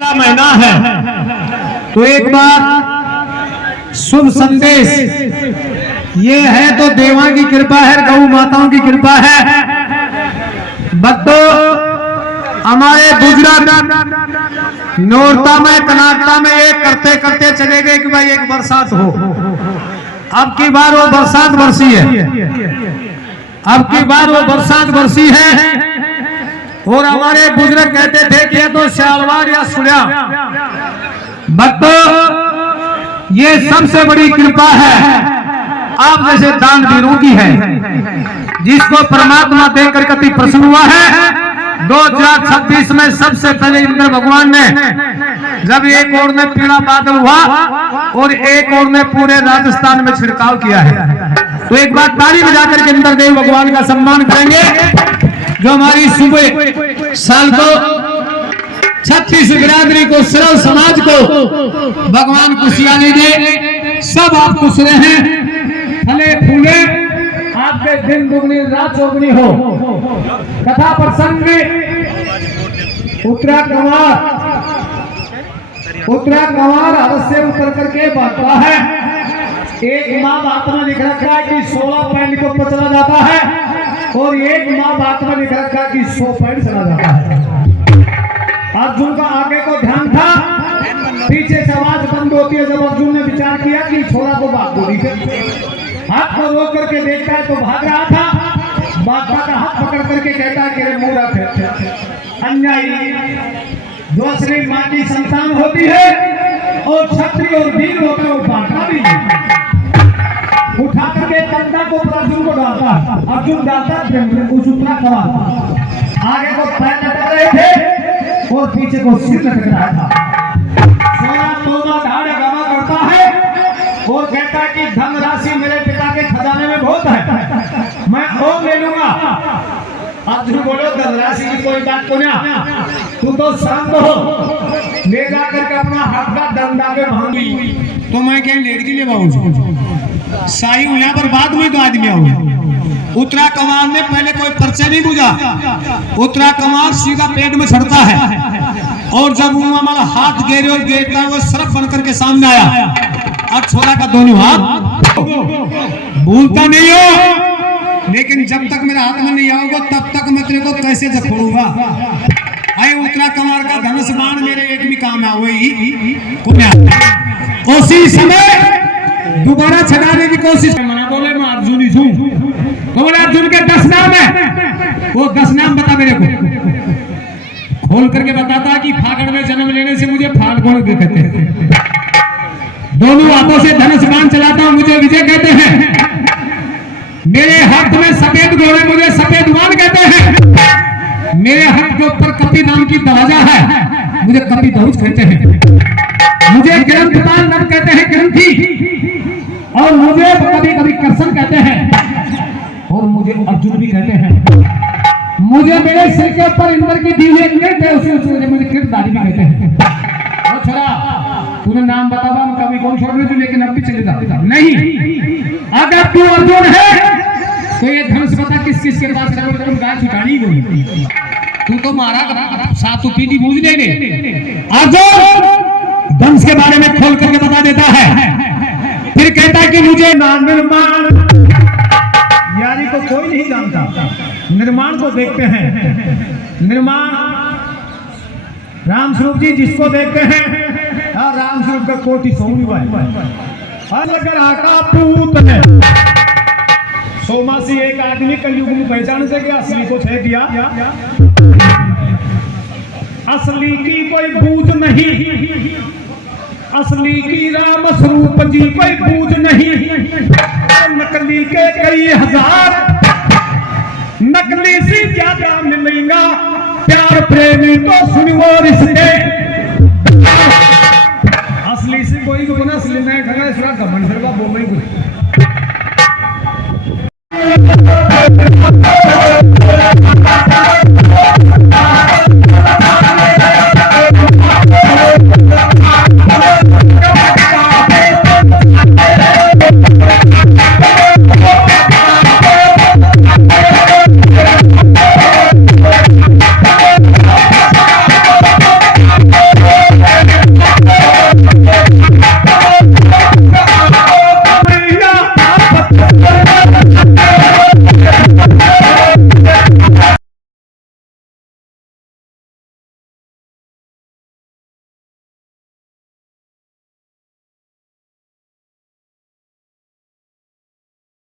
महीना है तो एक बार शुभ संदेश ये है तो देवा की कृपा है, गौ माताओं की कृपा है। बच्चों हमारे गुजरात नौरता में कनाडा में एक करते करते चले गए कि भाई एक बरसात हो। अब की बार वो बरसात बरसी है, अब की बार वो बरसात बरसी है। और हमारे बुजुर्ग कहते थे कि तो शालवार या सुड़िया। बच्चों ये सबसे बड़ी कृपा है आप जैसे दानवीरों की है, जिसको परमात्मा देकर कति प्रसन्न हुआ है। 2026 में सबसे पहले इंद्र भगवान ने जब एक ओर में पीला बादल हुआ और एक ओर में पूरे राजस्थान में छिड़काव किया है, तो एक बार ताली बजाकर के इंद्र देव भगवान का सम्मान करेंगे। जो हमारी सुबह साल को 36 बिरादरी को सरल समाज को भगवान खुशियाली दे, सब आप खुश रहे, फले फूले, आपके दिन दुगनी रात चौगनी हो। कथा प्रसंग में उत्तरा कंवार हरस से उतर करके बांटता है। एक माँ बात में लिख रखा है कि 16 पैंट को ऊपर चला जाता है और एक माँ बात में लिख रखा है कि 100 पैंट चला जाता है। अर्जुन का आगे को ध्यान था, पीछे से आवाज बंद होती है। जब अर्जुन ने विचार किया कि छोड़ा तो बात बोली, हाथ को रोक करके देखता है तो भाग रहा था। बादशाह का हाथ पकड़ करके कहता है कि मूर्ख है, अन्यायी, जो असली माँ की संतान होती है और क्षत्रिय और वीर होता है वो बांटता भी उठा करके कंधा को अर्जुन को डालता, अर्जुन डालता उस उत्तरा कंवार आगे को पैर लटक रहे थे और पीछे को सिर लटक रहा था। सोना तोमा धाड़ गवा करता है और कहता है कि धन राशि मेरे पिता के खजाने में बहुत है, मैं और ले लूंगा। अर्जुन बोलो धन राशि की कोई बात को ना, तू तो शांत हो, ले जाकर के अपना हाथ का डंडा के भांगी तो मैं कहीं लेट के लिए बाबू शाही हूं यहाँ पर बाद में तो आदमी आऊंगा। उत्तरा कंवार ने पहले कोई परिचय नहीं बुझा, उत्तरा कंवार सीधा पेट में चढ़ता है और जब वो हमारा हाथ गेरे और गेरता है वो सरफ बन करके सामने आया और छोरा का दोनों हाथ भूलता नहीं हो, लेकिन जब तक मेरे हाथ में नहीं आओगे तब तक मैं तेरे को कैसे जखोड़ूंगा। अरे उत्तरा कंवार का धनुष बाण मेरे एक भी काम है वही उसी समय दोबारा छड़ाने की कोशिश। मना बोले मैं अर्जुन ही हूं, तो बोले अर्जुन के 10 नाम है, वो 10 नाम बता मेरे को। खोल करके बताता कि फागड़ में जन्म लेने से मुझे फाल्गुन कहते हैं, दोनों हाथों से धनुष बाण चलाता हूं मुझे विजय कहते हैं, मेरे हाथ में सफेद घोड़े मुझे सफेद वाण कहते हैं, मेरे हाथ के ऊपर कपि नाम की ध्वजा है मुझे कपि ध्वज कहते हैं, मुझे ग्रंथपाल नाम कहते हैं ग्रंथी, और मुझे कभी कभी कर्षण कहते हैं और मुझे अर्जुन भी कहते हैं। मुझे मेरे सिर के ऊपर इंद्र की दी हुई किट है, उसी मुझे किरदारी भी कहते हैं। और छोड़ा तूने नाम बतावा मैं कभी कौन छोड़ रही, लेकिन अब भी चले जाता नहीं। अगर तू अर्जुन है तो ये धनुष बता किस किस के पास गाय छुटानी गई, तू तो मारा सातु पीटी बूझ नहीं। अर्जुन धनुष के बारे में खोल करके बता देता है, फिर कहता है कि मुझे निर्माण यानी को कोई नहीं जानता, निर्माण को देखते हैं। निर्माण राम स्वरूप जी जिसको देखते हैं और राम स्वरूप का कोटि सोनी आका पूत है। सोमासी एक आदमी कलयुग में पहचान से गया, असली को छह दिया, असली की कोई बूझ नहीं, असली की राम स्वरूप जी कोई बूझ नहीं, नकली के कई हजार, नकली से ज्यादा मिलेगा प्यार प्रेमी तो सुनियो रिश्ते। असली से कोई को ना असली में खड़ा सुरा गमन फिर बा बोमे को